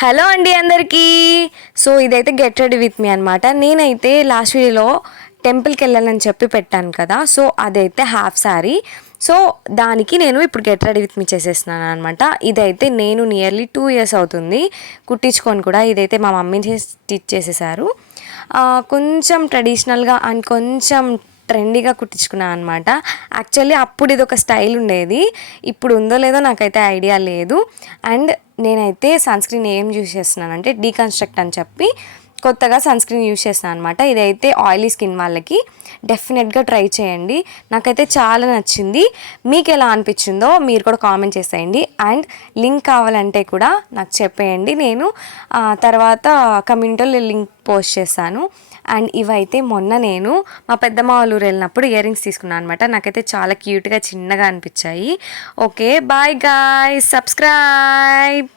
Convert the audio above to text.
Hello అండి అందరికీ. So ఇదైతే గెట్ రెడీ విత్ మీ అనమాట. నేనైతే లాస్ట్ వీడియోలో టెంపుల్కి వెళ్ళాలని చెప్పి పెట్టాను కదా, సో అదైతే హాఫ్ శారీ. సో దానికి నేను ఇప్పుడు గెట్ రెడీ విత్ మీ చేసేస్తున్నాను అనమాట. ఇదైతే నేను నియర్లీ 2 years అవుతుంది కుట్టించుకొని కూడా. ఇదైతే మా మమ్మీ స్టిచ్ చేసేసారు. కొంచెం ట్రెడిషనల్గా అండ్ కొంచెం ట్రెండీగా కుట్టించుకున్నాను అనమాట. యాక్చువల్లీ అప్పుడు ఇది ఒక స్టైల్ ఉండేది, ఇప్పుడు ఉందో లేదో నాకైతే ఐడియా లేదు. అండ్ నేనైతే సన్ స్క్రీన్ ఏం యూజ్ చేస్తున్నానంటే డీకన్స్ట్రక్ట్ అని చెప్పి కొత్తగా సన్ స్క్రీన్ యూజ్ చేస్తున్నాను అనమాట. ఇదైతే ఆయిలీ స్కిన్ వాళ్ళకి డెఫినెట్గా ట్రై చేయండి. నాకైతే చాలా నచ్చింది. మీకు ఎలా అనిపించిందో మీరు కూడా కామెంట్ చేసేయండి. అండ్ లింక్ కావాలంటే కూడా నాకు చెప్పేయండి, నేను తర్వాత కమ్యూనిటీలో లింక్ పోస్ట్ చేస్తాను. అండ్ ఇవైతే మొన్న నేను మా పెద్దమ్మ వాళ్ళ ఊరు వెళ్ళినప్పుడు ఇయర్ రింగ్స్ తీసుకున్నాను అనమాట. నాకైతే చాలా క్యూట్గా చిన్నగా అనిపించాయి. Okay, bye guys, subscribe.